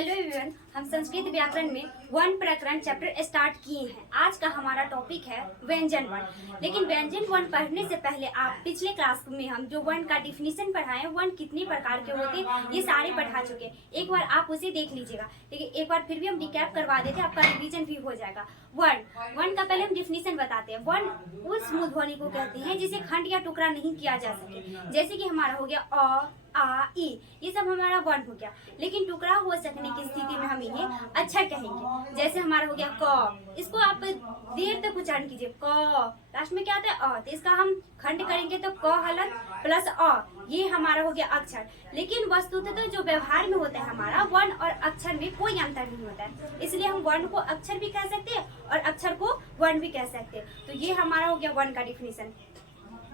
Hello everyone, हम संस्कृत व्याकरण में वन प्रकरण चैप्टर स्टार्ट किए हैं। आज का हमारा टॉपिक है व्यंजन वर्ण। लेकिन व्यंजन वर्ण पढ़ने से पहले आप पिछले क्लास में हम जो वर्ण का डिफिनीशन पढ़ाए, वर्ण कितने प्रकार के होते हैं ये सारे पढ़ा चुके हैं। एक बार आप उसे देख लीजिएगा, लेकिन एक बार फिर भी हम रिकैप करवा देते हैं, आपका रिवीजन भी हो जाएगा। वर्ण का पहले हम डिफिनीशन बताते हैं। वर्ण उस मूल ध्वनि को कहते हैं जिसे खंड या टुकड़ा नहीं किया जा सके। जैसे कि हमारा हो गया अ, आ, ई, ये सब हमारा वर्ण हो गया। लेकिन टुकड़ा हो सकने की स्थिति में हम इन्हें अक्षर कहेंगे। जैसे हमारा हो गया क, इसको आप देर तक उच्चारण कीजिए क, लास्ट में क्या आता है अ, तो इसका हम खंड करेंगे तो क हलन प्लस अ, ये हमारा हो गया अक्षर। लेकिन वस्तुतः तो जो व्यवहार में होता है हमारा वर्ण और अक्षर में कोई अंतर नहीं होता है, इसलिए हम वर्ण को अक्षर भी कह सकते हैं और अक्षर को वर्ण भी कह सकते हैं। तो ये हमारा हो गया वर्ण का डिफिनीशन।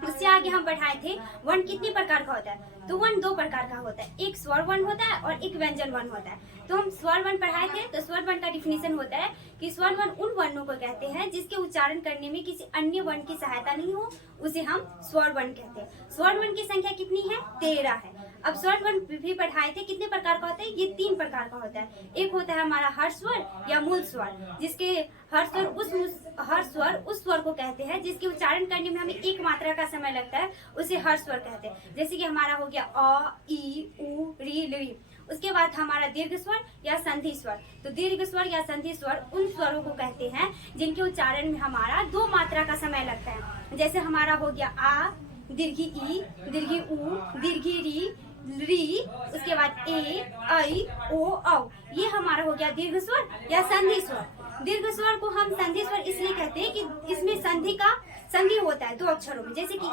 उससे आगे हम पढ़ाए थे वर्ण कितने प्रकार का होता है। तो वर्ण दो प्रकार का होता है, एक स्वर वर्ण होता है और एक व्यंजन वर्ण होता है। तो हम स्वर वर्ण पढ़ाए थे, तो स्वर वर्ण का डिफिनीशन होता है कि स्वर वर्ण उन वर्णों को कहते हैं जिसके उच्चारण करने में किसी अन्य वर्ण की सहायता नहीं हो, उसे हम स्वर वर्ण कहते हैं। स्वर वर्ण की संख्या कितनी है? 13 है। अब स्वर वर्ण भी पढ़ाए थे, कितने प्रकार का होता है? ये 3 प्रकार का होता है। एक होता है हमारा हर्ष स्वर या मूल स्वर, जिसके हर्ष स्वर उस स्वर को कहते हैं जिसके उच्चारण करने में हमें एक मात्रा का समय लगता है, उसे हर्ष स्वर कहते हैं। जैसे कि हमारा हो गया अ, ई, उ, री, ली। उसके बाद हमारा दीर्घ स्वर या संधि स्वर। तो दीर्घ स्वर या संधि स्वर उन स्वरों को कहते हैं जिनके उच्चारण में हमारा 2 मात्रा का समय लगता है। जैसे हमारा हो गया आ, दीर्घी ई, दीर्घी उ, दीर्घी री, उसके बाद ए, ऐ, ओ, औ। ये हमारा हो गया दीर्घ स्वर या संधि स्वर। दीर्घ स्वर को हम संधि स्वर इसलिए कहते हैं कि इसमें संधि होता है 2 अक्षरों में। जैसे कि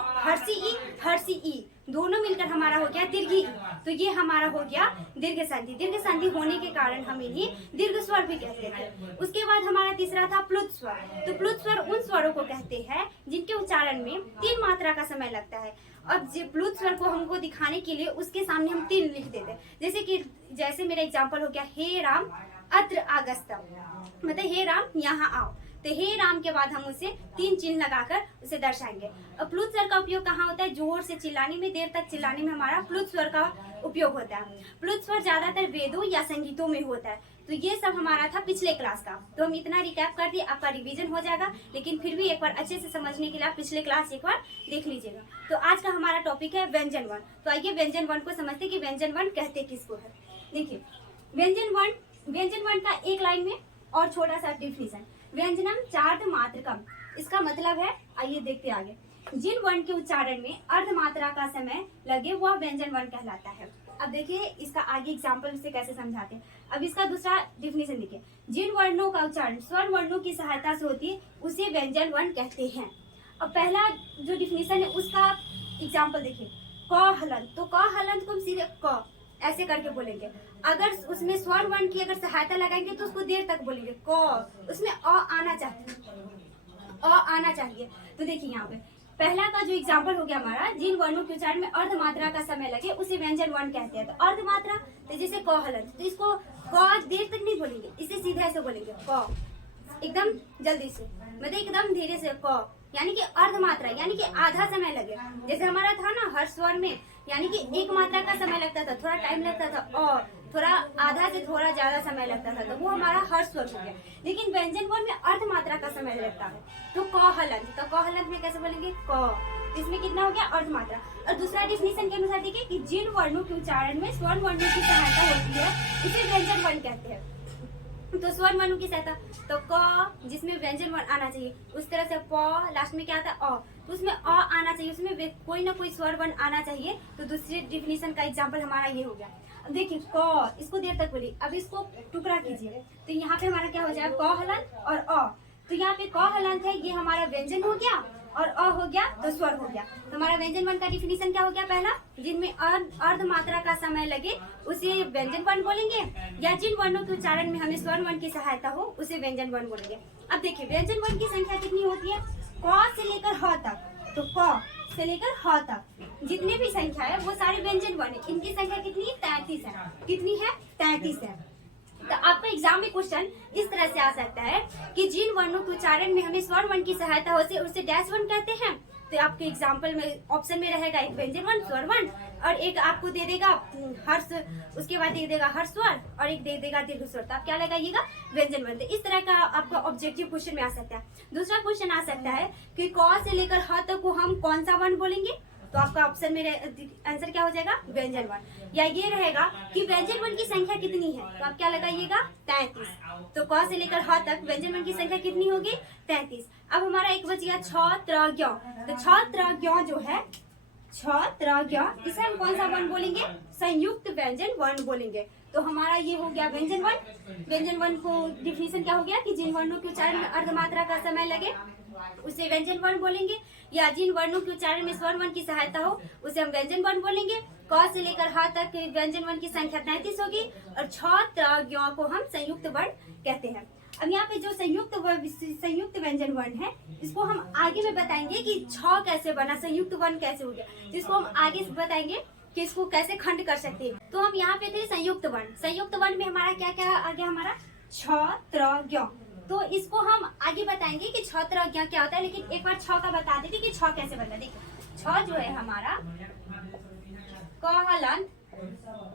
हर्षी ई, दोनों मिलकर हमारा हो गया दीर्घी ई। तो ये हमारा हो गया दीर्घ संधि होने के कारण हम इन्हें दीर्घ स्वर भी कहते थे। उसके बाद हमारा तीसरा था प्लुत स्वर। तो प्लुत स्वर उन स्वरों को कहते हैं जिनके उच्चारण में 3 मात्रा का समय लगता है। अब प्लुत स्वर को हमको दिखाने के लिए उसके सामने हम 3 लिख देते हैं। जैसे मेरा एग्जाम्पल हो गया हे राम अत्र आगस्तम, मतलब हे राम यहाँ आओ। तो हे राम के बाद हम उसे 3 चिन्ह लगाकर उसे दर्शाएंगे। अब प्लुत स्वर का उपयोग कहाँ होता है? जोर से चिल्लाने में, देर तक चिल्लाने में हमारा प्लुत स्वर का उपयोग होता है। प्लुत स्वर ज्यादातर वेदों या संगीतों में होता है। तो ये सब हमारा था पिछले क्लास का। तो हम इतना रिकैप कर दिए, आपका रिवीजन हो जाएगा। लेकिन फिर भी एक बार अच्छे से समझने के लिए आप पिछले क्लास एक बार देख लीजिएगा। तो आज का हमारा टॉपिक है व्यंजन वर्ण। तो आइए व्यंजन वर्ण को समझते कि व्यंजन वर्ण कहते किसको है। देखिए, व्यंजन वर्ण का एक लाइन में और छोटा सा डिफिनीशन। व्यंजनम चार्ध मात्रकम, इसका मतलब है, आइए देखते आगे, जिन वर्ण के उच्चारण में अर्ध मात्रा का समय लगे वह व्यंजन वर्ण कहलाता है। अब देखिए इसका आगे एग्जाम्पल से कैसे समझाते हैं। अब इसका दूसरा डिफिनीशन देखिए, जिन वर्णों का उच्चारण स्वर वर्णों की सहायता से होती है उसे व्यंजन वर्ण कहते हैं। अब पहला जो डिफिनीशन है उसका एग्जाम्पल देखिए, क हलंत। तो क हलंत को हम सीधे क ऐसे करके बोलेंगे। अगर उसमें स्वर वर्ण की अगर सहायता लगाएंगे तो उसको देर तक बोलेंगे क, उसमें अ आना चाहिए। तो देखिए यहाँ पे पहला का जो एग्जाम्पल हो गया हमारा, जिन वर्णों के उच्चारण में अर्ध मात्रा का समय लगे उसे व्यंजन वर्ण कहते हैं। तो अर्ध मात्रा, तो जैसे क हलंत, तो इसको क देर तक नहीं बोलेंगे, इसे सीधे ऐसे बोलेंगे क, एकदम जल्दी से, मतलब एकदम धीरे से क, यानी कि अर्ध मात्रा, यानी कि आधा समय लगे। जैसे हमारा था ना हर्ष स्वर में, यानी कि 1 मात्रा का समय लगता था, थोड़ा टाइम लगता था, और थोड़ा आधा से थोड़ा ज्यादा समय लगता था, तो वो हमारा हर्ष स्वर हो गया। लेकिन व्यंजन वर्ण में अर्ध मात्रा का समय लगता है। तो क हलंत, तो क हलंत में कैसे बोलेंगे क, इसमें कितना हो गया अर्ध मात्रा। और दूसरा डिफिनीशन के अनुसार देखिए कि जिन वर्णों के उच्चारण में स्वर वर्णों की सहायता होती है उसे व्यंजन वर्ण कहते हैं। तो स्वर वर्णों की सहायता, तो क जिसमें व्यंजन वर्ण आना चाहिए, उस तरह से प लास्ट में क्या आता है अ, तो उसमें अ आना चाहिए, उसमें कोई ना कोई स्वर वर्ण आना चाहिए। तो दूसरे डिफिनीशन का एग्जांपल हमारा ये हो गया। अब देखिए क, इसको देर तक बोली, अब इसको टुकड़ा कीजिए, तो यहाँ पे हमारा क्या हो जाएगा क हलंत और अ। तो यहाँ पे क हलंत है, ये हमारा व्यंजन हो गया, और अ हो गया तो स्वर हो गया। तो हमारा व्यंजन वर्ण का डिफिनीशन क्या हो गया? पहला, जिनमें अर्ध मात्रा का समय लगे उसे व्यंजन वर्ण बोलेंगे, या जिन वर्णों के उच्चारण में हमें स्वर वर्ण की सहायता हो उसे व्यंजन वर्ण बोलेंगे। अब देखिए व्यंजन वर्ण की संख्या कितनी होती है? क से लेकर ह तक। तो क से लेकर ह तक जितने भी संख्या है वो सारे व्यंजन वर्ण है। इनकी संख्या कितनी है? 33 है। कितनी है? 33 है। तो आपका एग्जाम में क्वेश्चन इस तरह से आ सकता है कि जिन वर्णों के उच्चारण में हमें स्वर वर्ण की सहायता होती है उसे डैश वर्ण कहते हैं, तो आपके एग्जाम्पल में ऑप्शन में रहेगा एक व्यंजन वर्ण, स्वर वर्ण, और एक आपको दे देगा हर्ष, उसके बाद दे देगा हर्ष स्वर, और एक दे देगा दीर्घ स्वर। तो आप क्या लगाइएगा? व्यंजन वर्ण। इस तरह का आपका ऑब्जेक्टिव क्वेश्चन में आ सकता है। दूसरा क्वेश्चन आ सकता है कि क से लेकर ह तक को हम कौन सा वर्ण बोलेंगे? तो आपका ऑप्शन में आंसर क्या हो जाएगा? व्यंजन वर्ण। या ये रहेगा कि व्यंजन वर्ण की संख्या कितनी है? तो आप क्या लगाइएगा? 33। तो क से लेकर ह तक व्यंजन वर्ण की संख्या कितनी होगी? 33। अब हमारा एक बच गया छ त्र ज्ञ। तो छ त्र ज्ञ जो है, छ त्र ज्ञ, इसे हम कौन सा वर्ण बोलेंगे? संयुक्त व्यंजन वर्ण बोलेंगे। तो हमारा ये हो गया व्यंजन वर्ण। व्यंजन वर्ण को डिफिनेशन क्या हो गया कि जिन वर्णों के उच्चारण में अर्धमात्रा का समय लगे उसे व्यंजन वर्ण बोलेंगे, या जिन वर्णों के उच्चारण में स्वर वर्ण की सहायता हो उसे हम व्यंजन वर्ण बोलेंगे। क से लेकर ह तक व्यंजन वर्ण की संख्या 33 होगी, और छ त्र ज्ञ को हम संयुक्त वर्ण कहते हैं। अब यहाँ पे जो संयुक्त व्यंजन वर्ण है, इसको हम आगे में बताएंगे कि छ कैसे बना, संयुक्त वर्ण कैसे हो गया, जिसको हम आगे बताएंगे कि इसको कैसे खंड कर सकते हैं। तो हम यहाँ पे थे संयुक्त वर्ण। संयुक्त वर्ण में हमारा क्या क्या आ गया? हमारा छ त्र ज्ञ। तो इसको हम आगे बताएंगे कि छ त्र ज्ञ क्या होता है, लेकिन एक बार छ का बता देते कि छ कैसे बनता है। देखिए, छ जो है हमारा क हलंत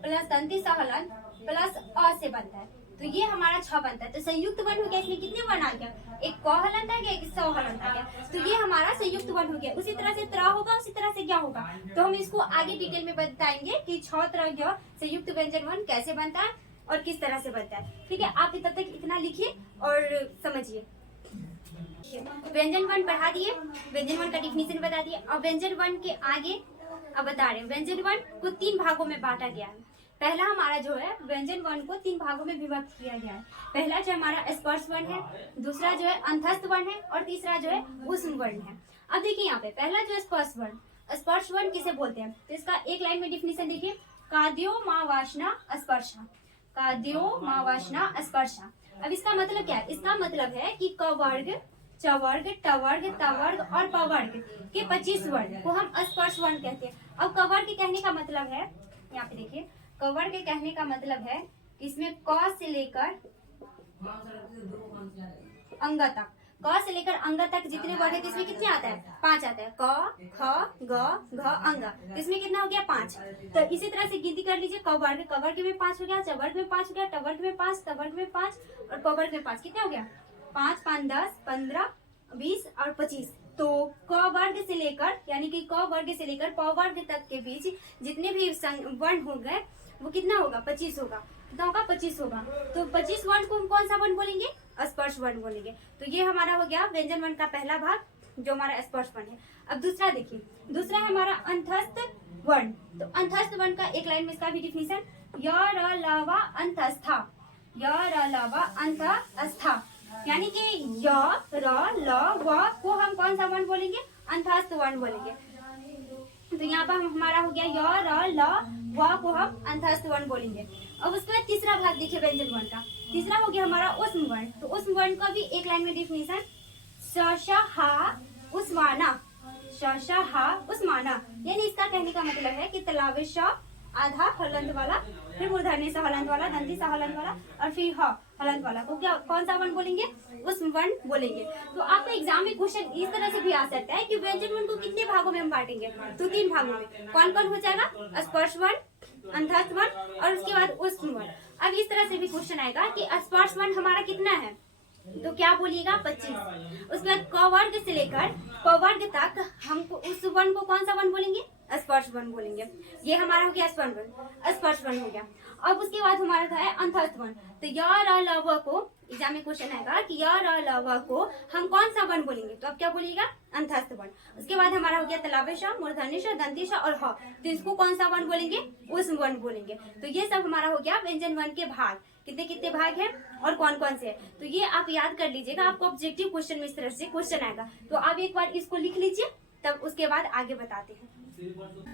प्लस दंती स हलंत प्लस अ से बनता है। तो ये हमारा छ बनता है। तो संयुक्त वर्ण हो गया। इसमें कितने वर्ण आ गया? एक क हलंत आ गया, एक स हलंत आ गया। तो ये हमारा संयुक्त वर्ण हो गया। उसी तरह से त्र होगा, उसी तरह से ज्ञ होगा। तो हम इसको आगे डिटेल में बताएंगे कि छ त्र ज्ञ संयुक्त व्यंजन वर्ण कैसे बनता है और किस तरह से बनता है। ठीक है, आप तब तक इतना लिखिए और समझिए। व्यंजन वर्ण पढ़ा दिए, व्यंजन वर्ण का डिफिनेशन बता दिए। अब व्यंजन वर्ण के आगे अब बता रहे हैं, व्यंजन वर्ण को 3 भागों में बांटा गया है। पहला हमारा जो है व्यंजन वर्ण को 3 भागों में विभक्त किया गया है। पहला जो हमारा स्पर्श वर्ण है, दूसरा जो है अंतस्थ वर्ण है, और तीसरा जो है ऊष्म वर्ण है। अब देखिए यहाँ पे पहला जो स्पर्श वर्ण, स्पर्श वर्ण किसे बोलते हैं? तो इसका एक लाइन में डिफिनेशन देखिए, काद्यो मा वासना स्पर्शा, काद्यो मा वासना स्पर्शा। अब इसका मतलब क्या है? इसका मतलब है कि क वर्ग, च वर्ग, ट वर्ग, त वर्ग और प वर्ग के 25 वर्ण को हम स्पर्श वर्ण कहते हैं। अब क वर्ग कहने का मतलब है, यहाँ पे देखिए, क वर्ग कहने का मतलब है कि इसमें क से लेकर अंग तक, क से लेकर अंग तक जितने वर्ग है इसमें कितने आता है? 5 आता है। क, ख, ग, घ, अंग। इसमें कितना हो गया? 5। तो इसी तरह से गिनती कर लीजिए। क वर्ग में 5 हो गया, च वर्ग में 5 हो गया, ट वर्ग में 5, त वर्ग में 5 और प वर्ग में 5। कितना हो गया? 5, 5, 10, 15, 20 और 25। तो क वर्ग से लेकर, यानी कि क वर्ग से लेकर प वर्ग तक के बीच जितने भी वर्ण हो गए वो कितना होगा? 25 होगा। कितना होगा? 25 होगा। तो 25 वर्ण को हम कौन सा वर्ण बोलेंगे? स्पर्श वर्ण बोलेंगे। तो ये हमारा हो गया व्यंजन वर्ण का पहला भाग, जो हमारा स्पर्श वर्ण है। अब दूसरा देखिए, दूसरा है हमारा अंतस्थ वर्ण। तो अंतस्थ वर्ण का एक लाइन में इसका भी डिफिनेशन, य र ल व अंतस्था, य र ल व अंतस्था, यानी कि य र ल व को हम कौन सा वर्ण बोलेंगे? अंतस्थ वर्ण बोलेंगे। तो यहाँ पर हमारा हो गया य र ल व को हम अंतस्थ वर्ण बोलेंगे। अब उसके बाद तीसरा भाग देखिए व्यंजन वर्ण का, तीसरा हो गया हमारा ऊष्म वर्ण। तो ऊष्म वर्ण का भी एक लाइन में डिफिनेशन, श श हा उस्माना, श श हा उस्माना, यानी इसका कहने का मतलब है कि तलावे श आधा हलंत वाला, फिर मूर्धन्य सा हलंत वाला, दंती सा हलंत वाला और फिर ह हलंत वाला को क्या कौन सा वर्ण बोलेंगे? ऊष्म वर्ण बोलेंगे। तो आपका एग्जाम में क्वेश्चन इस तरह से भी आ सकता है कि व्यंजन वर्ण को कितने भागों में हम बांटेंगे? तो 3 भागों में। कौन कौन हो जाएगा? स्पर्श वर्ण, अंतस्थ वर्ण और उसके बाद ऊष्म वर्ण। अब इस तरह से भी क्वेश्चन आएगा कि स्पर्श वर्ण हमारा कितना है? तो क्या बोलिएगा? 25। उसके बाद क वर्ग से लेकर प वर्ग तक हमको उस वर्ण को कौन सा वर्ण बोलेंगे? स्पर्श वर्ण बोलेंगे। ये हमारा हो गया स्पर्श वर्ण हो गया। अब उसके बाद हमारा है अंतस्थ वर्ण। तो य र ल व को एग्जाम में क्वेश्चन आएगा कि य र ल व को हम कौन सा वर्ण बोलेंगे? तो आप क्या बोलिएगा? अंतस्थ वर्ण। उसके बाद हमारा हो गया तलावे श, मूर्धन्य श, दंती श और ह। तो इसको कौन सा वर्ण बोलेंगे? ऊष्म वर्ण बोलेंगे। तो ये सब हमारा हो गया व्यंजन वर्ण के भाग। कितने कितने भाग हैं और कौन कौन से हैं? तो ये आप याद कर लीजिएगा, आपको ऑब्जेक्टिव क्वेश्चन में इस तरह से क्वेश्चन आएगा। तो आप एक बार इसको लिख लीजिए, तब उसके बाद आगे बताते हैं।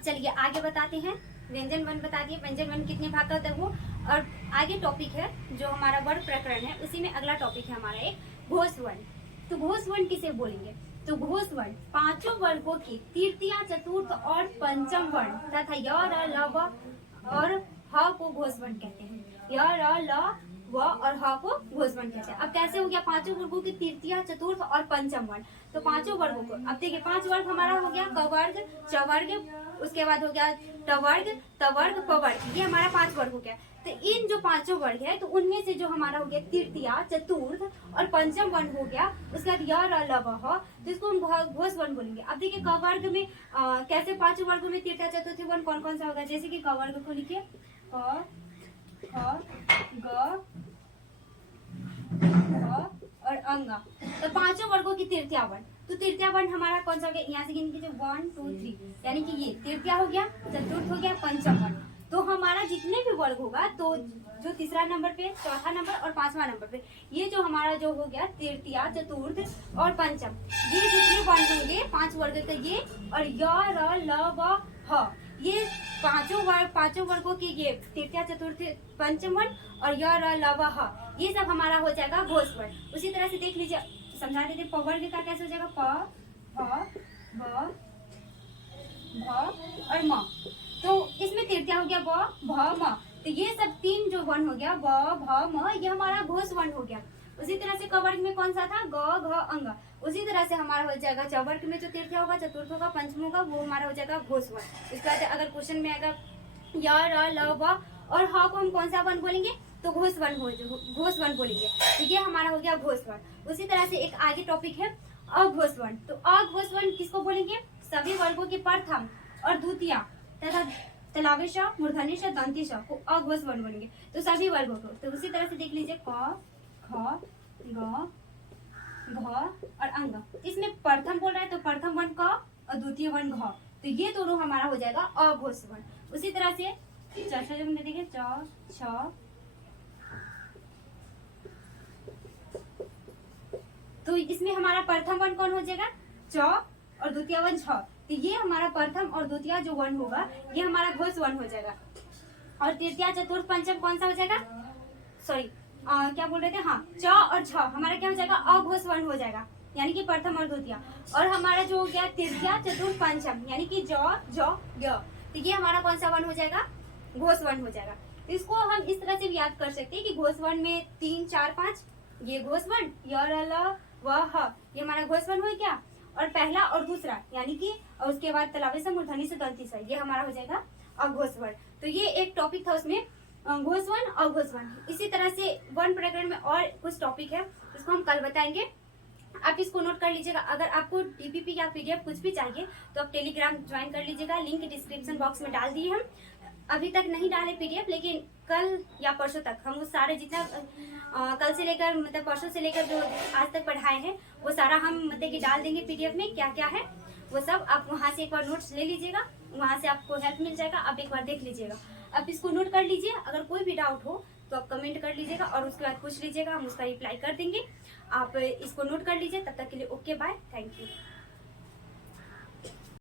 चलिए आगे बताते हैं। व्यंजन वर्ण बता दिए, व्यंजन वर्ण कितने भाग का होता है वो, और आगे टॉपिक है जो हमारा वर्ण प्रकरण है, उसी में अगला टॉपिक है हमारा एक घोष वर्ण। तो घोष वर्ण किसे बोलेंगे? तो घोष वर्ण 5 वर्गों की तृतीय, चतुर्थ और पंचम वर्ण तथा य र ल व और ह को घोष वर्ण कहते हैं। य र ल व और ह को घोष वर्ण कहते हैं। अब कैसे हो गया, पांचों वर्गों की तृतीय, चतुर्थ और पंचम वर्ण। तो पांचों वर्गों को अब देखिए, 5 वर्ग हमारा हो गया, क वर्ग, च वर्ग, उसके बाद हो गया ट वर्ग, त वर्ग, प वर्ग, ये हमारा 5 वर्ग हो गया। तो इन जो पांचों वर्ग है, तो उनमें से जो हमारा हो गया तृतीय, चतुर्थ और पंचम वर्ण हो गया, उसके बाद य र ल व ह, तो इसको हम घोष वर्ण बोलेंगे। अब देखिए क वर्ग में कैसे पांचों वर्गों में तृतीय चतुर्थ वर्ण कौन कौन सा होगा, जैसे कि क वर्ग को लिखिए क ख ग और अंगा, तो पांचों वर्गों की तृतीय वर्ण। तो तृतीय वर्ण हमारा कौन सा हो गया, यहाँ से गिन कीजिए 1 2 3, यानी कि ये तृतीय हो गया, चतुर्थ हो गया, पंचम वर्ण। तो हमारा जितने भी वर्ग होगा, तो जो तीसरा नंबर पे, चौथा नंबर और पांचवा नंबर पे, ये जो हमारा जो हो गया तृतीय, चतुर्थ और पंचम, ये जितने वर्ण होंगे 5 वर्ग का, ये और य र ल व ह, ये पांचों वर्गों की, ये तृतीय, चतुर्थ, पंचम वर्ण और य र ल व ह, ये सब हमारा हो जाएगा घोष वर्ण। उसी तरह से देख लीजिए, समझा देते प वर्ग का कैसे हो जाएगा, प फ ब भ और म। तो इसमें तृतीय हो गया ब भ म, तो ये सब 3 जो वर्ण हो गया ब भ म, ये हमारा घोष वर्ण हो गया। उसी तरह से क वर्ग में कौन सा था, ग घ अंग। उसी तरह से हमारा हो जाएगा च वर्ग में जो तृतीय होगा, चतुर्थ होगा, पंचम होगा, वो हमारा हो जाएगा घोष वर्ण। इसके बाद अगर क्वेश्चन में अगर य र ल व और ह को हम कौन सा वर्ण बोलेंगे, तो घोष वर्ण बोलेंगे। तो ये हमारा हो गया घोष वर्ण। उसी तरह से एक आगे टॉपिक है अघोष वर्ण। तो अघोष वर्ण किसको बोलेंगे, सभी वर्गों के प्रथम और द्वितीय तथा तलावेश, मूर्धन्य, दंतेश को अघोष वर्ण बोलेंगे, तो सभी वर्गों को। तो उसी तरह से देख लीजिए क ख ग घ और अंग, इसमें प्रथम बोल रहा है तो प्रथम वर्ण क और द्वितीय वर्ण घ, तो ये दोनों हमारा हो जाएगा अघोष वर्ण। उसी तरह से चर्चा जब देखिए च छ, तो इसमें हमारा प्रथम वर्ण कौन हो जाएगा, च और द्वितीय वर्ण छ, तो ये हमारा प्रथम और द्वितीय जो वर्ण होगा, ये हमारा घोष वर्ण हो जाएगा। और तृतीय, चतुर्थ, पंचम कौन सा हो जाएगा, सॉरी क्या बोल रहे थे, हाँ, च और छ हमारा क्या हो जाएगा, अघोष वर्ण हो जाएगा, यानी कि प्रथम और द्वितीय। और हमारा जो हो गया तृतीय, चतुर्थ, पंचम, यानी कि ज ज य, तो ये हमारा कौन सा वर्ण हो जाएगा, घोष वर्ण हो जाएगा। तो इसको हम इस तरह से भी याद कर सकते हैं कि घोष वर्ण में 3 4 5, ये घोष वर्ण, य र ल व ह, ये हमारा घोष वर्ण हो गया, और पहला और दूसरा यानी कि, और उसके बाद तलावेश, मूर्धन्य से दंती से, ये हमारा हो जाएगा अघोष वर्ण। तो ये एक टॉपिक था उसमें घोष वर्ण, अघोष वर्ण। इसी तरह से वर्ण प्रकरण में और कुछ टॉपिक है, उसको हम कल बताएंगे। आप इसको नोट कर लीजिएगा। अगर आपको डीपीपी या पीडीएफ कुछ भी चाहिए तो आप टेलीग्राम ज्वाइन कर लीजिएगा, लिंक डिस्क्रिप्शन बॉक्स में डाल दिए हम। अभी तक नहीं डाले पीडीएफ, लेकिन कल या परसों तक हम वो सारे जितना कल से लेकर मतलब परसों से लेकर जो आज तक पढ़ाए हैं वो सारा हम मतलब कि डाल देंगे पीडीएफ में, क्या क्या है वो सब। आप वहाँ से एक बार नोट्स ले लीजिएगा, वहाँ से आपको हेल्प मिल जाएगा, आप एक बार देख लीजिएगा। आप इसको नोट कर लीजिए, अगर कोई भी डाउट हो तो आप कमेंट कर लीजिएगा और उसके बाद पूछ लीजिएगा, हम उसका रिप्लाई कर देंगे। आप इसको नोट कर लीजिए। तब तक के लिए ओके, बाय, थैंक यू।